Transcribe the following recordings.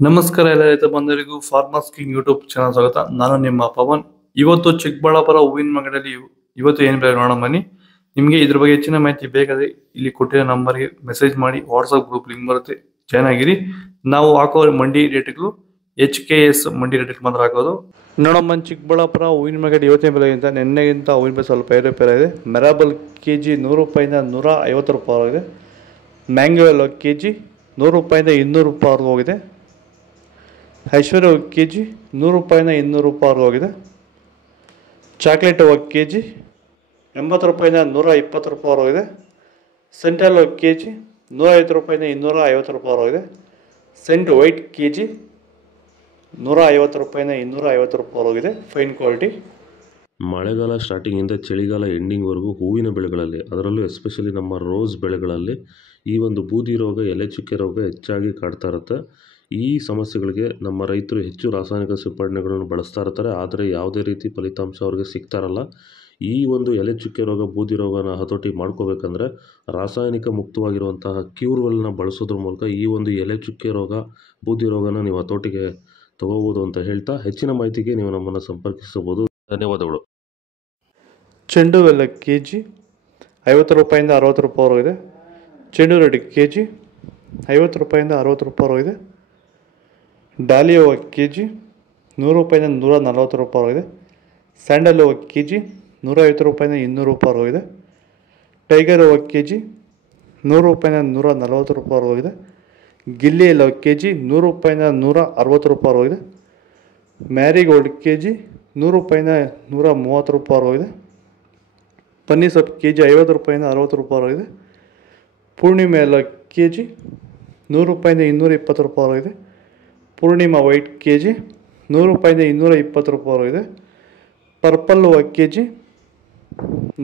ನಮಸ್ಕಾರ ಎಲ್ಲ ರೈತ ಬಂಧುಗಳಿಗೂ ಫಾರ್ಮರ್ಸ್ ಕಿಂಗ್ ಯೂಟ್ಯೂಬ್ ಚಾನಲ್ ಸ್ವಾಗತ. ನಾನು ನಿಮ್ಮ ಪವನ್. ಇವತ್ತು ಚಿಕ್ಕಬಳ್ಳಾಪುರ ಹೂವಿನ ಮಾರ್ಕೆಟಲ್ಲಿ ಇವತ್ತು ಏನು ಬೆಲೆ ನೋಡೋಣ ಬನ್ನಿ. ನಿಮಗೆ ಇದ್ರ ಬಗ್ಗೆ ಹೆಚ್ಚಿನ ಮಾಹಿತಿ ಬೇಕಾದ್ರೆ ಇಲ್ಲಿ ಕೊಟ್ಟಿರೋ ನಂಬರ್ಗೆ ಮೆಸೇಜ್ ಮಾಡಿ, ವಾಟ್ಸ್ಆಪ್ ಗ್ರೂಪ್ ಲಿಂಕ್ ಬರುತ್ತೆ, ಜಾಯ್ನ್ ಆಗಿರಿ. ನಾವು ಹಾಕೋ ಮಂಡಿ ರೇಟ್ಗಳು HKS ಮಂಡಿ ರೇಟ್ ಮಾತ್ರ ಹಾಕೋದು. ನೋಡಮ್ಮ, ಚಿಕ್ಕಬಳ್ಳಾಪುರ ಹೂವಿನ ಮಾರ್ಕೆಟ್ ಇವತ್ತಿನ ಬೆಲೆಗಿಂತ ನಿನ್ನೆಗಿಂತ ಹೂವಿನ ಬೆಲೆ ಸ್ವಲ್ಪ ಏರುಪೇರು ಇದೆ. ಮೆರಾಬಲ್ KG 100 ರೂಪಾಯಿಂದ 150 ರೂಪಾಯಿ ಆಗಿದೆ. ಮ್ಯಾಂಗೋ ಎಲ್ಲೋ KG 100 ರೂಪಾಯಿಂದ 200 ರೂಪಾಯಿ ಹೋಗಿದೆ. ಐಶ್ವರ್ಯ KG 100 ರೂಪಾಯಿಂದ 200 ರೂಪಾಯಿ ಹೋಗಿದೆ. ಚಾಕ್ಲೇಟ್ KG 80 ರೂಪಾಯಿಂದ 120 ರೂಪಾಯಿ ಹೋಗಿದೆ. ಸೆಂಟ್ರಲ್ KG 150 ರೂಪಾಯಿಂದ 250 ರೂಪಾಯಿ ಹೋಗಿದೆ. ಸೆಂಟ್ ವೈಟ್ KG 150 ರೂಪಾಯಿಂದ 250 ರೂಪಾಯಿ ಹೋಗಿದೆ. Fine quality. ಮಳೆಗಾಲ ಸ್ಟಾರ್ಟಿಂಗಿಂದ ಚಳಿಗಾಲ ಎಂಡಿಂಗ್ವರೆಗೂ ಹೂವಿನ ಬೆಳೆಗಳಲ್ಲಿ, ಅದರಲ್ಲೂ ಎಸ್ಪೆಷಲಿ ನಮ್ಮ ರೋಸ್ ಬೆಳೆಗಳಲ್ಲಿ ಈ ಒಂದು ಬೂದಿ ರೋಗ, ಎಲೆ ಚುಕ್ಕೆ ರೋಗ ಹೆಚ್ಚಾಗಿ ಕಾಡ್ತಾ ಇರುತ್ತೆ. ಈ ಸಮಸ್ಯೆಗಳಿಗೆ ನಮ್ಮ ರೈತರು ಹೆಚ್ಚು ರಾಸಾಯನಿಕ ಸಿಂಪಡಣೆಗಳನ್ನು ಬಳಸ್ತಾ ಇರ್ತಾರೆ, ಆದರೆ ಯಾವುದೇ ರೀತಿ ಫಲಿತಾಂಶ ಅವ್ರಿಗೆ ಸಿಗ್ತಾ ಇರಲ್ಲ. ಈ ಒಂದು ಎಲೆ ಚುಕ್ಕೆ ರೋಗ, ಬೂದಿ ರೋಗನ ಹತೋಟಿ ಮಾಡ್ಕೋಬೇಕಂದ್ರೆ ರಾಸಾಯನಿಕ ಮುಕ್ತವಾಗಿರುವಂತಹ ಕ್ಯೂರ್ವೆಲ್ನ ಬಳಸೋದ್ರ ಮೂಲಕ ಈ ಒಂದು ಎಲೆ ಚುಕ್ಕೆ ರೋಗ, ಬೂದಿ ರೋಗನ ನೀವು ಹತೋಟಿಗೆ ತಗೋಬೋದು ಅಂತ ಹೇಳ್ತಾ, ಹೆಚ್ಚಿನ ಮಾಹಿತಿಗೆ ನೀವು ನಮ್ಮನ್ನು ಸಂಪರ್ಕಿಸಬಹುದು. ಧನ್ಯವಾದಗಳು. ಚೆಂಡು ಎಲ್ಲ KG 50 ರೂಪಾಯಿಂದ 60 ರೂಪಾಯಿ ಹೋಗಿದೆ. ಚೆಂಡು ರೆಡ್ KG 50 ರೂಪಾಯಿಂದ 60 ರೂಪಾಯಿ ಹೋಗಿದೆ. ಡಾಲಿಯೋ KG 100 ರೂಪಾಯಿಂದ 140 ರೂಪಾಯಿ ಹೋಗಿದೆ. ಸ್ಯಾಂಡಲ್ KG 150 ರೂಪಾಯಿಂದ 200 ರೂಪಾಯಿ ಹೋಗಿದೆ. ಟೈಗರ್ KG 100 ರೂಪಾಯಿಂದ 140 ರೂಪಾಯಿ ಹೋಗಿದೆ. ಗಿಲ್ಲಿ ಎಲ್ಲ KG 100 ರೂಪಾಯಿಂದ 160 ರೂಪಾಯಿ ಹೋಗಿದೆ. ಮ್ಯಾರಿಗೋಲ್ಡ್ KG 100 ರೂಪಾಯಿಂದ 130 ರೂಪಾಯಿ ಹೋಗಿದೆ. ಪನ್ನೀರ್ ಸೊಪ್ಪು KG 50 ರೂಪಾಯಿಂದ 60 ರೂಪಾಯಿ ಹೋಗಿದೆ. ಪೂರ್ಣಿಮೆ ಎಲ್ಲ KG 100 ರೂಪಾಯಿಂದ 220 ರೂಪಾಯಿ ಹೋಗಿದೆ. ಪೂರ್ಣಿಮಾ ವೈಟ್ KG 100 ರೂಪಾಯಿಂದ 220 ರೂಪಾಯಿ ಹೋಗಿದೆ. ಪರ್ಪಲ್ KG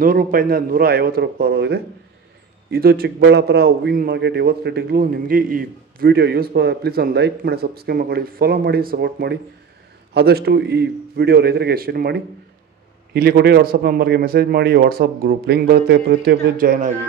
100 ರೂಪಾಯಿಂದ 150 ರೂಪಾಯಿ ಹೋಗಿದೆ. ಇದು ಚಿಕ್ಕಬಳ್ಳಾಪುರ ಹೂವಿನ ಮಾರ್ಕೆಟ್ ಇವತ್ತು ರೇಟ್ಗಳು. ನಿಮಗೆ ಈ ವಿಡಿಯೋ ಯೂಸ್ ಪ್ಲೀಸ್ ಒಂದು ಲೈಕ್ ಮಾಡಿ, ಸಬ್ಸ್ಕ್ರೈಬ್ ಮಾಡಿ, ಫಾಲೋ ಮಾಡಿ, ಸಪೋರ್ಟ್ ಮಾಡಿ. ಆದಷ್ಟು ಈ ವಿಡಿಯೋ ರೈತರಿಗೆ ಶೇರ್ ಮಾಡಿ. ಇಲ್ಲಿ ಕೊಟ್ಟಿರೋ ವಾಟ್ಸಪ್ ನಂಬರ್ಗೆ ಮೆಸೇಜ್ ಮಾಡಿ, ವಾಟ್ಸಪ್ ಗ್ರೂಪ್ ಲಿಂಕ್ ಬರುತ್ತೆ, ಪ್ರತಿಯೊಬ್ಬರು ಜಾಯ್ನ್ ಆಗಿ.